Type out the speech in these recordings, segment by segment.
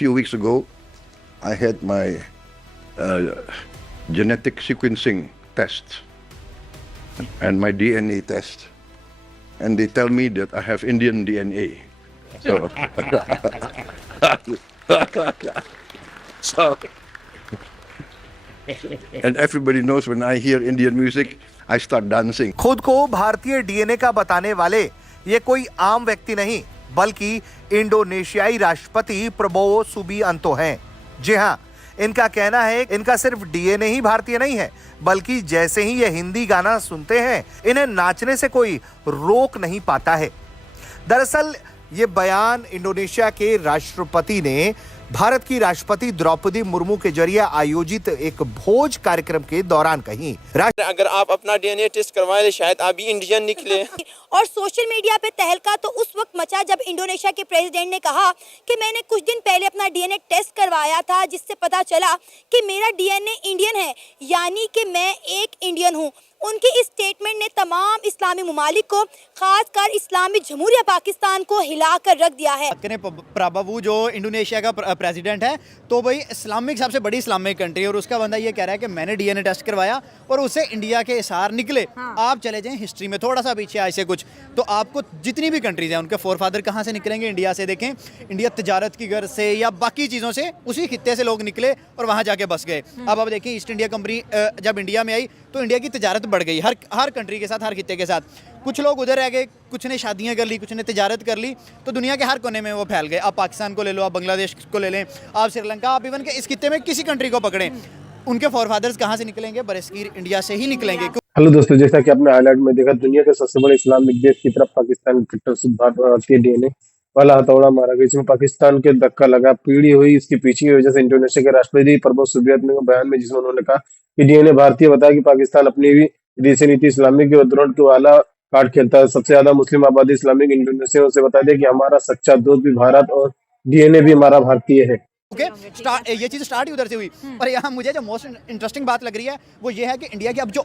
few weeks ago, I had my genetic sequencing test and my DNA test, and they tell me that I have Indian DNA. So, so, and everybody knows when I hear Indian music, I start dancing. खुद को भारतीय DNA का बताने वाले ये कोई आम व्यक्ति नहीं, बल्कि इंडोनेशियाई राष्ट्रपति प्रबोवो सुबियांतो हैं। जी हां, इनका कहना है इनका सिर्फ डीएनए ही भारतीय नहीं है, बल्कि जैसे ही ये हिंदी गाना सुनते हैं, इन्हें नाचने से कोई रोक नहीं पाता है। दरअसल ये बयान इंडोनेशिया के राष्ट्रपति ने भारत की राष्ट्रपति द्रौपदी मुर्मू के जरिए आयोजित एक भोज कार्यक्रम के दौरान कही। अगर आप अपना डीएनए टेस्ट करवाए तो शायद आप भी इंडियन निकले। और सोशल मीडिया पे तहलका तो उस वक्त मचा जब इंडोनेशिया के प्रेसिडेंट ने कहा कि मैंने कुछ दिन पहले अपना डीएनए टेस्ट करवाया था, जिससे पता चला कि मेरा डीएनए इंडियन है, यानी कि मैं एक इंडियन हूँ। उनके इस स्टेटमेंट ने तमाम इस्लामी ममालिक को, खासकर इस्लामी जमहूरिया पाकिस्तान को हिलाकर रख दिया है। प्रभु जो इंडोनेशिया का प्रेसिडेंट है, तो भाई इस्लामिक सबसे बड़ी इस्लामिक कंट्री, और उसका बंदा ये कह रहा है कि मैंने डीएनए टेस्ट करवाया और उससे इंडिया के इशार निकले। हाँ। आप चले जाएं हिस्ट्री में थोड़ा सा पीछे ऐसे कुछ, तो आपको जितनी भी कंट्रीज हैं उनके फोरफादर कहाँ से निकलेंगे? इंडिया से। देखें, इंडिया तजारत की गर्ज से या बाकी चीज़ों से उसी खित्ते से लोग निकले और वहाँ जाके बस गए। अब देखें, ईस्ट इंडिया कंपनी जब इंडिया में आई तो इंडिया की तजारत बढ़ गई, हर कंट्री के साथ, हर खित्ते के साथ। कुछ लोग उधर रह गए, कुछ ने शादियां कर ली, कुछ ने तजारत कर ली, तो दुनिया के हर कोने में वो फैल गए। आप पाकिस्तान को ले लो, आप बांग्लादेश को ले लें, आप श्रीलंका, आप इवन के इस खित्ते में किसी कंट्री को पकड़ें, उनके फोरफादर्स कहाँ से निकलेंगे? बरसगीर इंडिया से ही निकलेंगे। हेलो दोस्तों, जैसा कि आपने हाईलाइट में देखा, दुनिया के सबसे बड़े इस्लामिक देश की तरफ पाकिस्तान भारतीय डीएनए वाला हथौड़ा मारा गया, जिसमें पाकिस्तान के धक्का लगा, पीड़ी हुई। इसके पीछे की वजह से इंडोनेशिया के राष्ट्रपति प्रबोवो सुबियांतो ने बयान में, जिसमें उन्होंने कहा कि डीएनए भारतीय बताया कि पाकिस्तान अपनी भी विदेशी नीति इस्लामिक विद्रोह के वाला कार्ड खेलता है। सबसे ज्यादा मुस्लिम आबादी इस्लामिक इंडोनेशिया से बता दें कि हमारा सच्चा दोस्त भी भारत और डीएनए भी हमारा भारतीय है। ये चीज स्टार्ट ही उधर से हुई। पर यहाँ मुझे जो मोस्ट इंटरेस्टिंग बात लग रही है वो ये है कि इंडिया की अब जो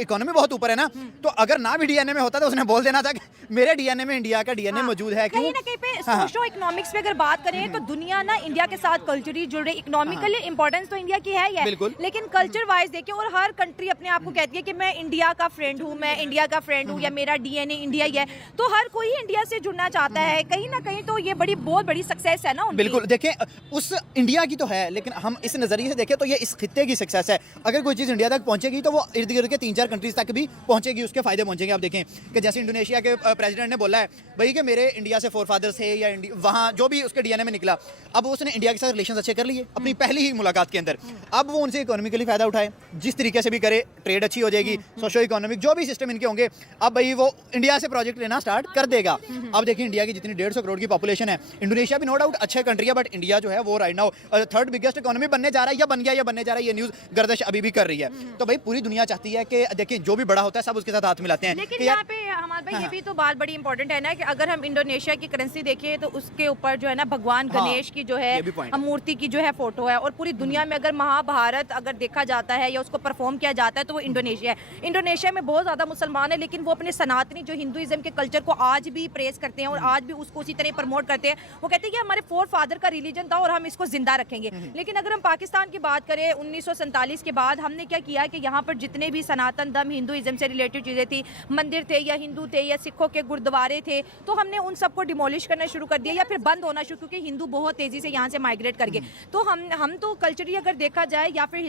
इकोनॉमी बहुत ऊपर है ना, तो अगर ना भी डीएनए में होता तो उसने बोल देना था कि मेरे डीएनए में इंडिया का डीएनए मौजूद है। कहीं ना कहीं पे सोशो इकोनॉमिक्स पे अगर बात करें तो दुनिया ना इंडिया के साथ कल्चरली जुड़ रही, इकोनॉमिकली इंपॉर्टेंस तो इंडिया की है ही है, लेकिन कल्चर वाइज देखिए, और हर कंट्री अपने आप को कहती है कि मैं इंडिया का फ्रेंड हूँ, मैं इंडिया का फ्रेंड हूँ, या मेरा डीएनए इंडिया ही है, तो हर कोई इंडिया से जुड़ना चाहता है। कहीं ना कहीं तो ये बहुत बड़ी सक्सेस है ना उनकी। बिल्कुल, देखें, उस इंडिया की तो है, लेकिन हम इस नजरिए से देखें तो ये इस खित्ते की सक्सेस है। अगर कोई चीज इंडिया तक पहुंचेगी तो वो इर्द गिर्द के 3-4 कंट्रीज तक भी पहुंचेगी, उसके फायदे पहुंचेंगे। आप देखें कि जैसे इंडोनेशिया के प्रेसिडेंट ने बोला है भाई कि मेरे इंडिया से फोरफादर्स थे, या वहाँ जो भी उसके डीएनए में निकला, अब उसने इंडिया के साथ रिलेशन अच्छे कर लिए अपनी पहली ही मुलाकात के अंदर। अब वो उनसे इकोनॉमिकली फायदा उठाए, जिस तरीके से भी करे, ट्रेड अच्छी हो जाएगी, सोशो इकोनॉमिक जो भी सिस्टम इनके होंगे, अब भाई वो इंडिया से प्रोजेक्ट लेना स्टार्ट कर देगा। अब देखिए, इंडिया की जितनी 150 करोड़ की पॉपुलेशन है, इंडोनेशिया भी नो डाउट अच्छे कंट्री है, बट इंडिया जो है वो right now third biggest economy बनने जा रहा है, या बन गया, या बनने जा रहा है। ये न्यूज़ गर्दिश अभी भी कर रही है। तो भाई पूरी दुनिया चाहती है कि देखिए, जो भी बड़ा होता है सब उसके साथ हाथ मिलाते हैं। लेकिन यहाँ पे हमारे भाई ये भी तो बात बड़ी इंपॉर्टेंट है ना, कि अगर हम इंडोनेशिया की करेंसी देखें तो उसके ऊपर जो है ना भगवान गणेश की जो है मूर्ति की जो है फोटो है, और पूरी दुनिया में अगर महाभारत अगर देखा जाता है या उसको परफॉर्म किया जाता है तो वो इंडोनेशिया है। इंडोनेशिया में बहुत ज़्यादा मुसलमान है, लेकिन वो अपने सनातनी जो हिंदुइज्म के कल्चर को आज भी प्रेस करते हैं और आज भी उसको उसी तरह प्रमोट करते हैं। वो कहते हैं कि हमारे फोर फादर का रिलीजन था और हम इसको जिंदा रखेंगे। लेकिन अगर हम पाकिस्तान की बात करें, 1947 के बाद हमने क्या किया कि यहाँ पर जितने भी सनातन धर्म हिंदुइज्म से रिलेटेड चीज़ें थी, मंदिर थे या हिंदू थे या सिखों के गुरुद्वारे थे, तो हमने उन सबको डिमोलिश करना शुरू कर दिया या फिर बंद होना शुरू, क्योंकि हिंदू बहुत तेज़ी से यहाँ से माइग्रेट कर गए। तो हम तो कल्चरली अगर देखा जाए या फिर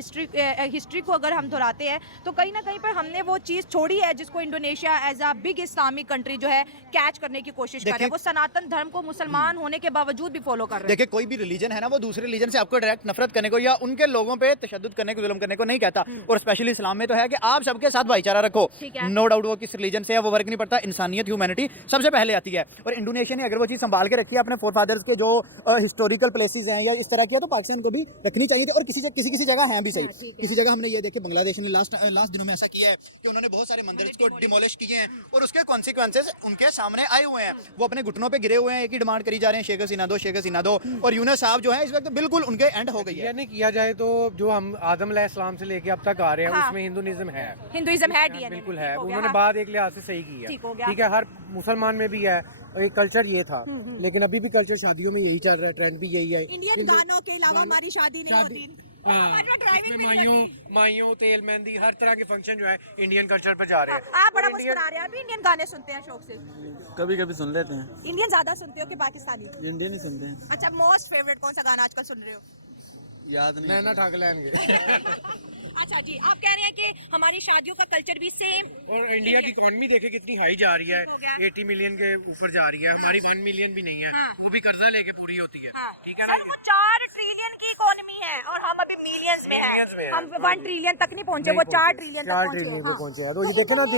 हिस्ट्री को अगर हम दोहराते हैं तो कहीं ना कहीं पर हमने वो चीज़ छोड़ी है जिसको Indonesia as a big Islamic country जो है कैच करने की कोशिश कर रहा है। वो सनातन धर्म को मुसलमान होने के बावजूद भी फॉलो कर रहे हैं। देखिए, कोई भी रिलीजन है ना, वो दूसरे रिलीजन से आपको डायरेक्ट नफरत करने को या उनके लोगों पे तशद्दुद करने को, जुल्म करने को नहीं कहता। और स्पेशली इस्लाम में तो है कि आप सबके साथ भाईचारा रखो, नो डाउट। वो किस रिलीजन से है वो फर्क नहीं पड़ता, इंसानियत, ह्यूमैनिटी सबसे पहले आती है। और इंडोनेशिया ने अगर वो चीज़ संभाल के रखी है, अपने फोरफादर्स के जो हिस्टोरिकल प्लेसेस हैं या इस तरह की है, तो पाकिस्तान को भी रखनी चाहिए थी। और किसी जगह है भी सही, किसी जगह हमने ये देखे, बांग्लादेश ने लास्ट दिनों में ऐसा किया है कि उन्होंने बहुत सारे मंदिर को डिमोलिश किए हैं और उसके कॉन्सिक्वेंसेस उनके सामने आए हुए हैं। वो अपने घुटनों पे गिरे हुए हैं, एक ही डिमांड करी जा रहे हैं, शेख हसीना दो, शेख हसीना दो। और यूनुस साहब जो है इस वक्त बिल्कुल उनके एंड हो गई है। डीएनए किया जाए तो जो हम आदम अलैहिस्सलाम से लेके अब तक आ रहे हैं हाँ। उसमें हिंदुइज्म है, हिंदुइज्म है डीएनए बिल्कुल है। उन्होंने बात एक लिहाज से सही की ठीक है, हो गया। ठीक है, हर मुसलमान में भी है और एक कल्चर ये था, लेकिन अभी भी कल्चर शादियों में यही चल रहा है, ट्रेंड भी यही है। इंडियन गानों के अलावा हमारी शादी नहीं होती। माइयों तेल मेहंदी हर तरह के फंक्शन जो है इंडियन कल्चर पर जा रहे हैं। आप बड़ा मुस्कुरा रहे हैं, अभी इंडियन गाने सुनते हैं शौक से? कभी कभी सुन लेते हैं। इंडियन ज्यादा सुनते हो कि पाकिस्तानी? इंडियन ही सुनते हैं। अच्छा, मोस्ट फेवरेट कौन सा गाना आजकल सुन रहे हो? याद नहीं। नैना ठाक लेंगे। अच्छा जी, आप कह रहे हैं कि हमारी शादियों का कल्चर भी सेम। और इंडिया की इकोनॉमी देखे कितनी हाई जा रही है, 80 मिलियन के ऊपर जा रही है, हमारी 1 मिलियन भी नहीं है, वो भी कर्जा लेके पूरी होती है, ठीक है ना। वो 4 ट्रिलियन की इकोनॉमी है और हम अभी मिलियंस में हैं। हम 1 ट्रिलियन तक नहीं पहुंचे, वो 4 ट्रिलियन तक पहुंचे हैं। पहुंचे हैं। तो ये देखो ना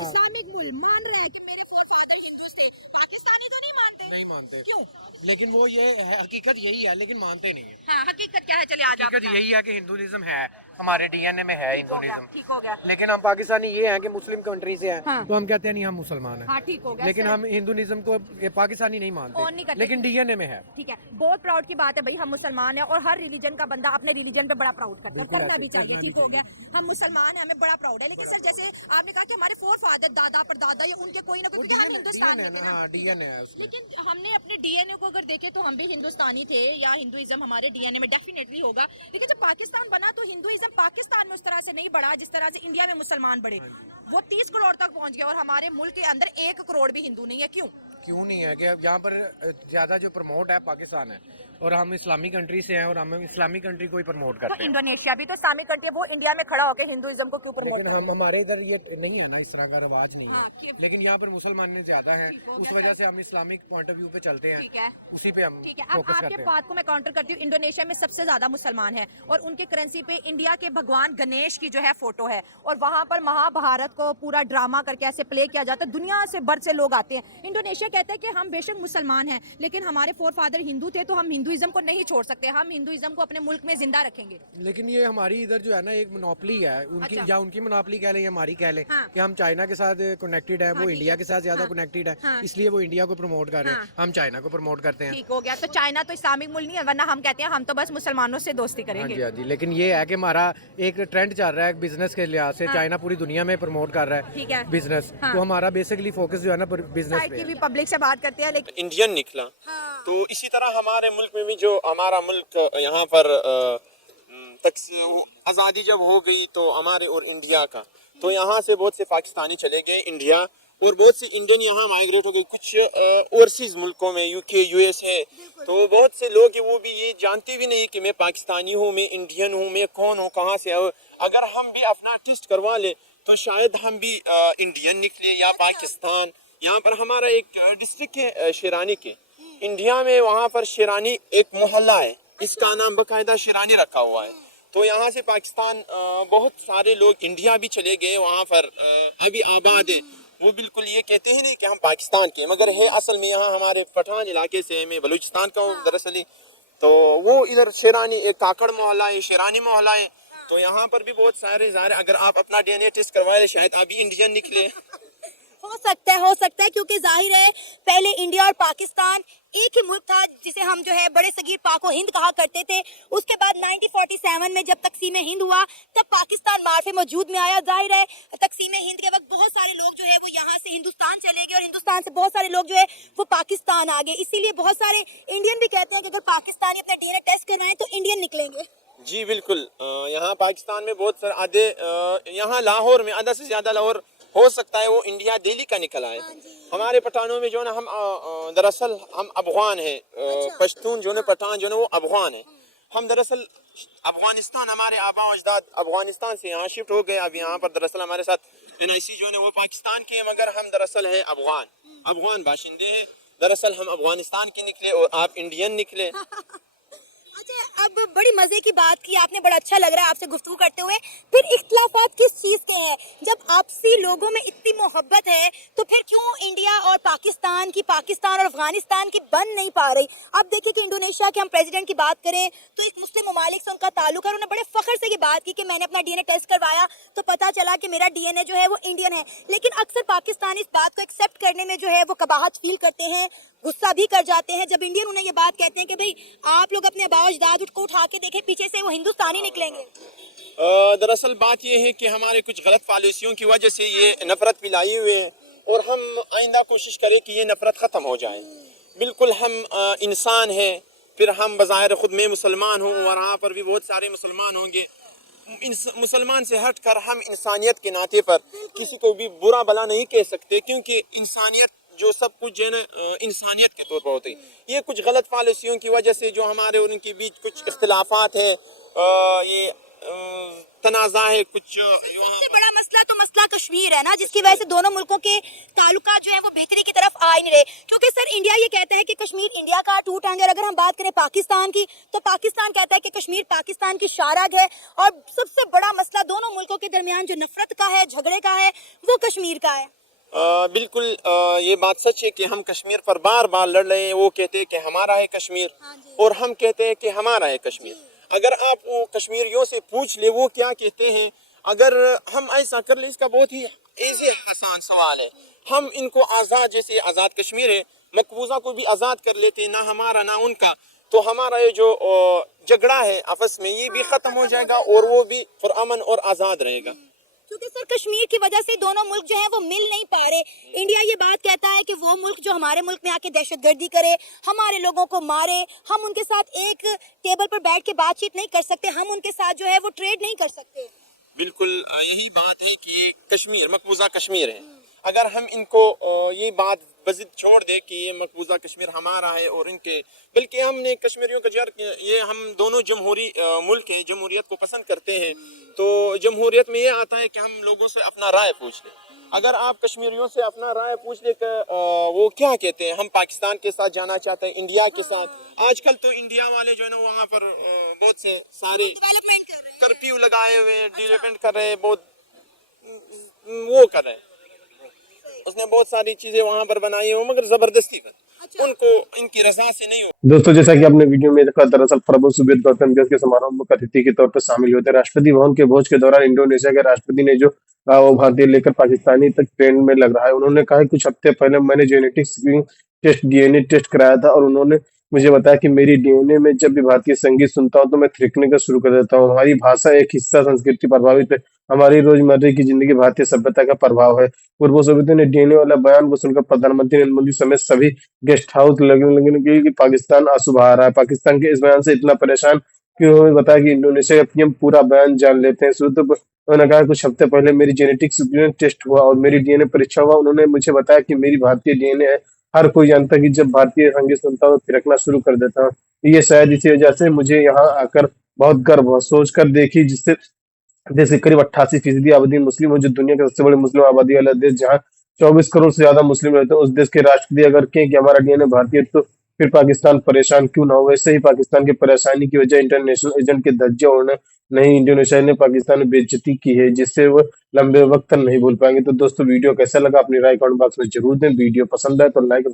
इस्लामिक मुल्क मान रहे हैं कि मेरे फोरफादर हिंदू थे, पाकिस्तानी तो नहीं मानते। क्यों? लेकिन वो ये है, हकीकत यही है, लेकिन मानते नहीं है। हाँ, हकीकत क्या है? चलिए आज आप हकीकत यही है कि हिंदुइज्म है, हमारे डीएनए में है हिंदुइज्म, ठीक हो गया। लेकिन हम पाकिस्तानी ये हैं कि मुस्लिम कंट्री से हैं, हाँ। तो हम कहते हैं नहीं हम मुसलमान हैं, हाँ, ठीक हो गया। लेकिन हम हिंदुइज्म को ये पाकिस्तानी नहीं और नहीं मानते, करते। लेकिन डीएनए में है। ठीक है, बहुत प्राउड की बात है भाई, हम मुसलमान हैं और हर रिलीजन का बंदा अपने रिलीजन पे बड़ा प्राउड करता है, करना भी चाहिए। ठीक हो गया, हम मुसलमान हैं, हमें बड़ा प्राउड है। लेकिन सर, जैसे आपने कहा कि हमारे फोर फादर, दादा परदादा, या उनके कोई ना कोई, क्योंकि हम हिंदुस्तान में थे ना। डीएनए है उसमें। लेकिन हमने अपने डीएनए को अगर देखें तो हम भी हिंदुस्तानी थे, या हिंदुइज्म हमारे डीएनए में डेफिनेटली होगा। लेकिन जब पाकिस्तान बना तो हिंदुइज्म पाकिस्तान में उस तरह से नहीं बढ़ा जिस तरह से इंडिया में मुसलमान बढ़े। वो 30 करोड़ तक पहुंच गया और हमारे मुल्क के अंदर 1 करोड़ भी हिंदू नहीं है। क्यों नहीं है कि यहाँ पर ज्यादा जो प्रमोट है पाकिस्तान है, और हम इस्लामी कंट्री से हैं और हम इस्लामी कंट्री को ही प्रमोट तो करते हैं। इंडोनेशिया भी तो इस्लामिक कंट्री है, वो इंडिया में खड़ा होकर हिंदुइज्म को क्यों प्रमोट लेकिन हम हमारे इधर ये नहीं है ना, इस तरह का रिवाज नहीं है, लेकिन यहाँ पर मुसलमान ज्यादा हैं, उस वजह से हम इस्लामिक पॉइंट ऑफ व्यू पे चलते हैं, ठीक है, उसी पे हम ठीक है। अब फोकस आपके करते हैं। बात को मैं काउंटर करती हूँ, इंडोनेशिया में सबसे ज्यादा मुसलमान है और उनके करेंसी पे इंडिया के भगवान गणेश की जो है फोटो है, और वहां पर महाभारत को पूरा ड्रामा करके ऐसे प्ले किया जाता है, दुनिया से भर से लोग आते हैं। इंडोनेशिया कहता है कि हम बेशक मुसलमान हैं, लेकिन हमारे फोर फादर हिंदू थे, तो हम हिंदुइज्म को नहीं छोड़ सकते, हम हिंदुइज्म को अपने मुल्क में जिंदा रखेंगे। लेकिन ये हमारी इधर जो है ना एक मोनोपली है उनकी, अच्छा। या उनकी मोनोपली कह लें या हमारी कह लें, हाँ। कि हम चाइना के साथ कनेक्टेड है, वो ठीक इंडिया है। के साथ ज्यादा हाँ। कनेक्टेड है, हाँ। इसलिए वो इंडिया को प्रमोट कर रहे हैं, हाँ। हम चाइना को प्रमोट करते हैं। ठीक हो गया, तो चाइना तो इस्लामिक मुल्क नहीं है, वरना हम कहते हैं हम तो बस मुसलमानों से दोस्ती हाँ जी, करेंगे। हाँ जी। लेकिन ये है कि हमारा एक ट्रेंड चल रहा है बिजनेस के लिहाज से, चाइना पूरी दुनिया में प्रमोट कर रहा ठीक है है। बिजनेस, हाँ। तो हमारा बेसिकली फोकस जो है ना बिजनेस साइड पे की है। भी पब्लिक से बात करते हैं, लेकिन इंडियन निकला। तो इसी तरह हमारे मुल्क में भी, जो हमारा मुल्क यहाँ पर आज़ादी जब हो गई तो हमारे और इंडिया का, तो यहाँ से बहुत से पाकिस्तानी चले गए इंडिया, और बहुत से इंडियन यहाँ माइग्रेट हो गए कुछ ओवरसीज मुल्कों में, यूके, यूएस है। तो बहुत से लोग हैं वो भी ये जानते भी नहीं कि मैं पाकिस्तानी हूँ, मैं इंडियन हूँ, मैं कौन हूँ, कहाँ से हूँ। अगर हम भी अपना टेस्ट करवा ले तो शायद हम भी इंडियन निकले या पाकिस्तान। यहाँ पर हमारा एक डिस्ट्रिक्ट है शेरानी के, इंडिया में, वहाँ पर शेरानी एक मोहल्ला है, इसका नाम बकायदा शेरानी रखा हुआ है। तो यहाँ से पाकिस्तान बहुत सारे लोग इंडिया भी चले गए, वहाँ पर अभी आबाद है। वो बिल्कुल ये कहते हैं नहीं कि हम पाकिस्तान के, मगर है असल में यहाँ हमारे पठान इलाके से, मैं बलूचिस्तान का हूँ दरअसल। तो वो इधर शेरानी, एक काकड़ मोहल्ला है, शेरानी मोहल्ला है। तो यहाँ पर भी बहुत सारे अगर आप अपना डीएनए टेस्ट करवाए ले, शायद अभी इंडियन निकले। हो सकता है, क्योंकि जाहिर है पहले इंडिया और पाकिस्तान एक ही मुल्क था, जिसे हम जो है बड़े सगीर पाको हिंद कहा करते थे। उसके बाद 1947 में जब तकसीम हिंद हुआ, तब पाकिस्तान मार्फे मौजूद में आया। जाहिर है तकसीम हिंद के वक्त बहुत सारे लोग जो है वो यहाँ से हिंदुस्तान चले गए, और हिंदुस्तान से बहुत सारे लोग जो है वो पाकिस्तान आ गए। इसीलिए बहुत सारे इंडियन भी कहते हैं कि अगर पाकिस्तानी अपना डीएनए टेस्ट करवाएं तो इंडियन निकलेंगे। जी बिल्कुल, यहाँ पाकिस्तान में बहुत सारे आधे, यहाँ लाहौर में आधा से ज्यादा लाहौर हो सकता है वो इंडिया दिल्ली का निकला है। हमारे पठानों में जो ना, हम दरअसल हम अफगान हैं, पश्तून जो ना, पठान जो ना, वो अफगान है। हम दरअसल अफगानिस्तान, हमारे आबा अजदाद अफगानिस्तान से यहाँ शिफ्ट हो गए। अब यहाँ पर दरअसल हमारे साथ एनआईसी जो है वो पाकिस्तान के, मगर हम दरअसल है अफगान बाशिंदे हैं। दरअसल हम अफगानिस्तान के निकले और आप इंडियन निकले। अच्छा, अब बड़ी मजे की बात की आपने, बड़ा अच्छा लग रहा है आपसे गुफ्तगू करते हुए। फिर इख्तिलाफात किस चीज के हैं? जब आपसी लोगों में इतनी मोहब्बत है तो फिर क्यों इंडिया और पाकिस्तान और अफगानिस्तान की बन नहीं पा रही? अब देखिए कि इंडोनेशिया के हम प्रेसिडेंट की बात करें तो एक मुस्लिम ममालिक से उनका ताल्लुक है। उन्होंने बड़े फख्र से ये बात की कि मैंने अपना डीएनए टेस्ट करवाया तो पता चला कि मेरा डीएनए जो है वो इंडियन है। लेकिन अक्सर पाकिस्तानी इस बात को एक्सेप्ट करने में जो है वो कबाहत फील करते हैं, गुस्सा भी कर जाते हैं जब इंडियन उन्हें ये बात कहते हैं कि भाई आप लोग अपने आबाओ अजदाद को उठा के देखें, पीछे से वो हिंदुस्तानी निकलेंगे। दरअसल बात यह है कि हमारे कुछ गलत पॉलिसियों की वजह से ये नफरत फैलाई हुए हैं और हम आइंदा कोशिश करें कि ये नफरत ख़त्म हो जाए। बिल्कुल हम इंसान हैं, फिर हम बज़ाहिर ख़ुद में मुसलमान हों और वहाँ पर भी बहुत सारे मुसलमान होंगे। मुसलमान से हट कर हम इंसानियत के नाते पर किसी को भी बुरा भला नहीं कह सकते, क्योंकि इंसानियत जो सब कुछ है ना इंसानियत के तौर पर होती है। ये कुछ गलत पॉलिसियों की वजह से जो हमारे और उनके बीच कुछ इख्तिलाफात है, ये तनाज़ा है कुछ। सबसे बड़ा मसला तो मसला कश्मीर है ना, जिसकी वजह से दोनों मुल्कों के ताल्लुकात जो है वो बेहतरी की तरफ आ ही नहीं रहे। क्योंकि सर इंडिया ये कहता है कि कश्मीर इंडिया का टू टांग है। अगर हम बात करें पाकिस्तान की तो पाकिस्तान कहता है कि कश्मीर पाकिस्तान की शाहराग है। और सबसे बड़ा मसला दोनों मुल्कों के दरमियान जो नफरत का है, झगड़े का है, वो कश्मीर का है। बिल्कुल ये बात सच है कि हम कश्मीर पर बार बार लड़ रहे हैं। वो कहते हैं कि हमारा है कश्मीर और हम कहते हैं कि हमारा है कश्मीर। अगर आप वो कश्मीरियों से पूछ ले वो क्या कहते हैं, अगर हम ऐसा कर ले, इसका बहुत ही इजी आसान सवाल है। हम इनको आज़ाद, जैसे आज़ाद कश्मीर है, मकबूजा को भी आज़ाद कर लेते, ना हमारा ना उनका, तो हमारा ये जो झगड़ा है आपस में ये भी ख़त्म हो जाएगा और वो भी पुरअमन और आज़ाद रहेगा। क्योंकि सर कश्मीर की वजह से दोनों मुल्क जो है वो मिल नहीं पा रहे। इंडिया ये बात कहता है कि वो मुल्क जो हमारे मुल्क में आके दहशतगर्दी करे, हमारे लोगों को मारे, हम उनके साथ एक टेबल पर बैठ के बातचीत नहीं कर सकते, हम उनके साथ जो है वो ट्रेड नहीं कर सकते। बिल्कुल यही बात है कि ये कश्मीर मकबूजा कश्मीर है। अगर हम इनको ये बात बजिद छोड़ दे कि ये मकबूजा कश्मीर हमारा है और इनके, बल्कि हमने कश्मीरियों का ये हम दोनों जमहूरी मुल्क हैं, जमहूरियत को पसंद करते हैं, तो जमहूरियत में ये आता है कि हम लोगों से अपना राय पूछ लें। अगर आप कश्मीरियों से अपना राय पूछ ले कि वो क्या कहते हैं, हम पाकिस्तान के साथ जाना चाहते हैं, इंडिया के साथ। आजकल तो इंडिया वाले जो है ना वहाँ पर बहुत से सारे कर्फ्यू लगाए हुए हैं, डेवलपमेंट कर रहे हैं, बहुत वो कर रहे हैं। उसने बहुत सारी चीजें वहाँ पर बनाई है मगर जबरदस्ती पर, उनको इनकी रजा से नहीं हो। दोस्तों, जैसा कि आपने वीडियो में देखा, दरअसल प्रभु सुबेद गौतम के समारोह में अतिथि के तौर पर शामिल हुए थे। राष्ट्रपति भवन के भोज के दौरान इंडोनेशिया के राष्ट्रपति ने जो वो भारतीय लेकर पाकिस्तानी तक ट्रेंड में लग रहा है। उन्होंने कहा कुछ हफ्ते पहले मैंने genetic screening test DNA test कराया था और उन्होंने मुझे बताया कि मेरी डीएनए में जब भी भारतीय संगीत सुनता हूँ तो मैं थिरकने का शुरू कर देता हूँ। हमारी भाषा एक हिस्सा संस्कृति प्रभावित है, हमारी रोजमर्रा की जिंदगी भारतीय सभ्यता का प्रभाव है। पूर्व सोवियतों ने डीएनए वाला बयान को सुनकर प्रधानमंत्री नरेंद्र मोदी समेत सभी गेस्ट हाउस लगने लगे कि पाकिस्तान अशुभ आ रहा है। पाकिस्तान के इस बयान से इतना परेशान कि उन्होंने बताया कि इंडोनेशिया का पीएम पूरा बयान जान लेते हैं। उन्होंने कहा कुछ हफ्ते पहले मेरी जेनेटिक स्क्रीनिंग टेस्ट हुआ और मेरी डीएनए परीक्षा हुआ। उन्होंने मुझे बताया कि मेरी भारतीय डीएनए है। हर कोई जानता है कि जब भारतीय संगीत सुनता हूँ तो थिरकना शुरू कर देता हूँ। ये शायद इसी वजह से मुझे यहाँ आकर बहुत गर्व हुआ। सोचकर देखिए, जिससे देश के करीब 88% आबादी मुस्लिम हो, जो दुनिया के सबसे बड़े मुस्लिम आबादी वाला देश, जहाँ 24 करोड़ से ज्यादा मुस्लिम रहते हैं, उस देश के राष्ट्रपति अगर कहें कि हमारा डीएनए भारतीय, तो फिर पाकिस्तान परेशान क्यों ना हो। वैसे ही पाकिस्तान की परेशानी की वजह इंटरनेशनल एजेंट के दर्जे और नहीं इंडोनेशिया ने पाकिस्तान में बेइज्जती की है, जिससे वो लंबे वक्त तक नहीं भूल पाएंगे। तो दोस्तों, वीडियो कैसा लगा अपनी राय कमेंट बॉक्स में जरूर दें। वीडियो पसंद आए तो लाइक